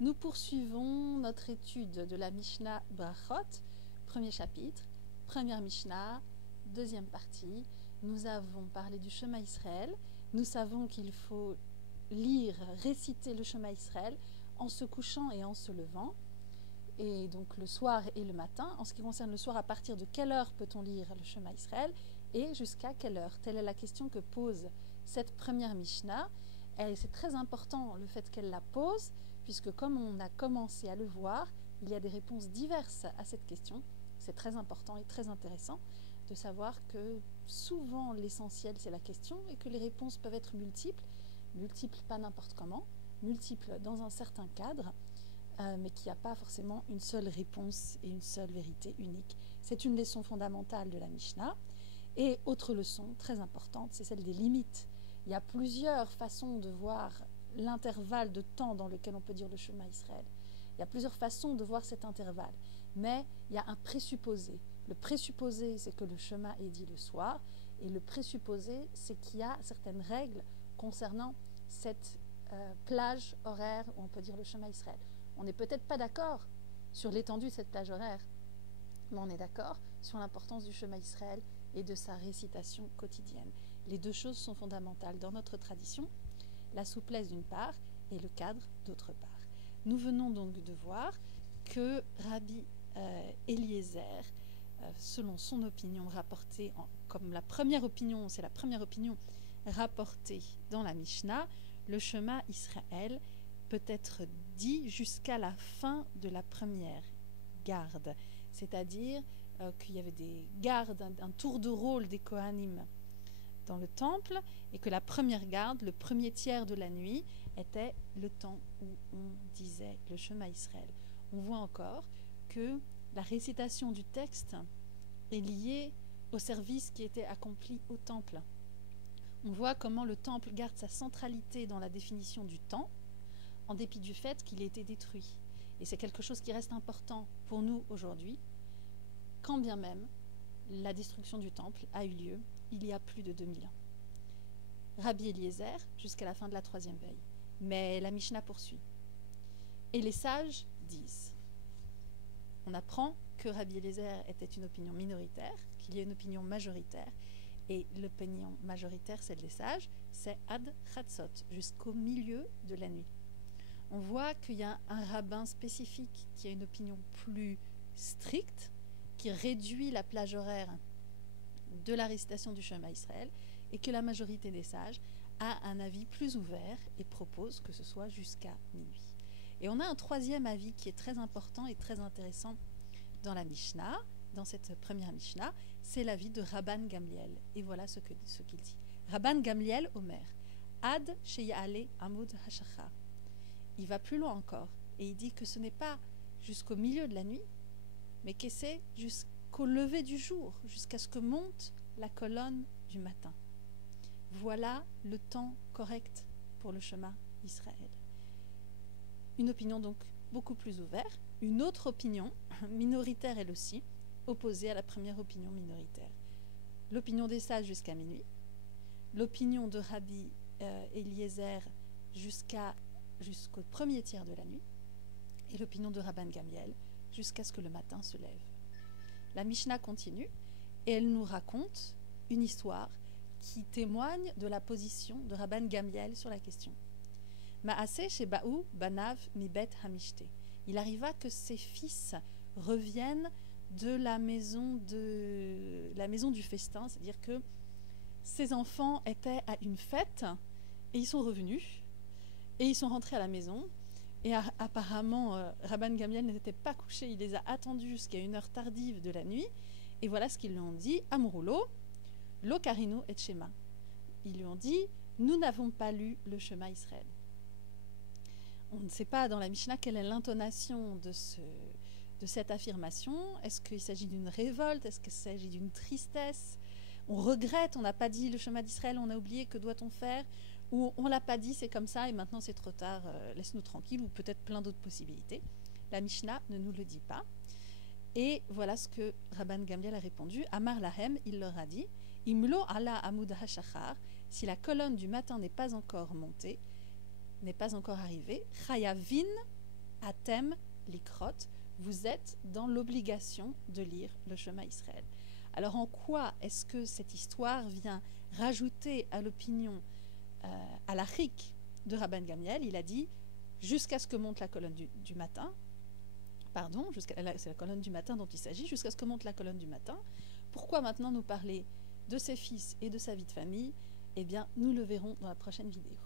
Nous poursuivons notre étude de la Mishnah Brachot, premier chapitre, première Mishnah, deuxième partie. Nous avons parlé du Shema Israël. Nous savons qu'il faut lire, réciter le Shema Israël en se couchant et en se levant, et donc le soir et le matin. En ce qui concerne le soir, à partir de quelle heure peut-on lire le Shema Israël et jusqu'à quelle heure? Telle est la question que pose cette première Mishnah. Et c'est très important le fait qu'elle la pose, puisque comme on a commencé à le voir, il y a des réponses diverses à cette question. C'est très important et très intéressant de savoir que souvent l'essentiel c'est la question et que les réponses peuvent être multiples, multiples pas n'importe comment, multiples dans un certain cadre, mais qu'il n'y a pas forcément une seule réponse et une seule vérité unique. C'est une leçon fondamentale de la Mishnah. Et autre leçon très importante, c'est celle des limites. Il y a plusieurs façons de voir l'intervalle de temps dans lequel on peut dire le Shema Israël. Il y a plusieurs façons de voir cet intervalle, mais il y a un présupposé. Le présupposé, c'est que le Shema est dit le soir, et le présupposé, c'est qu'il y a certaines règles concernant cette plage horaire où on peut dire le Shema Israël. On n'est peut-être pas d'accord sur l'étendue de cette plage horaire, mais on est d'accord sur l'importance du Shema Israël et de sa récitation quotidienne. Les deux choses sont fondamentales dans notre tradition, la souplesse d'une part et le cadre d'autre part. Nous venons donc de voir que Rabbi Eliezer, selon son opinion rapportée, comme la première opinion, c'est la première opinion rapportée dans la Mishnah, le Shema Israël peut être dit jusqu'à la fin de la première garde, c'est-à-dire qu'il y avait des gardes, un tour de rôle des Kohanim dans le temple, et que la première garde, le premier tiers de la nuit, était le temps où on disait le Shema Israël. On voit encore que la récitation du texte est liée au service qui était accompli au temple. On voit comment le temple garde sa centralité dans la définition du temps, en dépit du fait qu'il ait été détruit. Et c'est quelque chose qui reste important pour nous aujourd'hui, quand bien même la destruction du temple a eu lieu il y a plus de 2000 ans. Rabbi Eliezer jusqu'à la fin de la troisième veille. Mais la Mishnah poursuit. Et les sages disent. On apprend que Rabbi Eliezer était une opinion minoritaire, qu'il y a une opinion majoritaire, et l'opinion majoritaire, celle des sages, c'est Ad Chatzot, jusqu'au milieu de la nuit. On voit qu'il y a un rabbin spécifique qui a une opinion plus stricte, qui réduit la plage horaire de la récitation du Shema Israël, et que la majorité des sages a un avis plus ouvert et propose que ce soit jusqu'à minuit. Et on a un troisième avis qui est très important et très intéressant dans la Mishnah, dans cette première Mishnah, c'est l'avis de Rabban Gamliel. Et voilà ce qu'il dit. Rabban Gamliel Omer, Ad Sheyale Amud Hashachar. Il va plus loin encore et il dit que ce n'est pas jusqu'au milieu de la nuit, mais que c'est jusqu'au lever du jour, jusqu'à ce que monte la colonne du matin. Voilà le temps correct pour le Shema Israël. Une opinion donc beaucoup plus ouverte, une autre opinion, minoritaire elle aussi, opposée à la première opinion minoritaire. L'opinion des sages jusqu'à minuit, l'opinion de Rabbi Eliezer jusqu'au premier tiers de la nuit, et l'opinion de Rabban Gamliel jusqu'à ce que le matin se lève. La Mishnah continue et elle nous raconte une histoire qui témoigne de la position de Rabban Gamliel sur la question. Maaseh shebaou banav mibet hamishte. Il arriva que ses fils reviennent de la maison du festin, c'est-à-dire que ses enfants étaient à une fête et ils sont revenus et ils sont rentrés à la maison. Et apparemment, Rabban Gamliel n'était pas couché, il les a attendus jusqu'à une heure tardive de la nuit. Et voilà ce qu'ils lui ont dit, Amrulo, lo karinu et shema. Ils lui ont dit, nous n'avons pas lu le Shema Israël. On ne sait pas dans la Mishnah quelle est l'intonation de cette affirmation. Est-ce qu'il s'agit d'une révolte? Est-ce qu'il s'agit d'une tristesse? On regrette, on n'a pas dit le Shema d'Israël, on a oublié, que doit-on faire? Ou on ne l'a pas dit, c'est comme ça et maintenant c'est trop tard, laisse-nous tranquille, ou peut-être plein d'autres possibilités. La Mishnah ne nous le dit pas. Et voilà ce que Rabban Gamliel a répondu. Amar Lahem, il leur a dit, Imlo ala amud hashachar, si la colonne du matin n'est pas encore montée, n'est pas encore arrivée, Chayavin Atem likrot, vous êtes dans l'obligation de lire le Shema Israël. Alors en quoi est-ce que cette histoire vient rajouter à l'opinion, à la chik de Rabban Gamliel? Il a dit jusqu'à ce que monte la colonne du matin, pardon, c'est la colonne du matin dont il s'agit, jusqu'à ce que monte la colonne du matin. Pourquoi maintenant nous parler de ses fils et de sa vie de famille? Eh bien, nous le verrons dans la prochaine vidéo.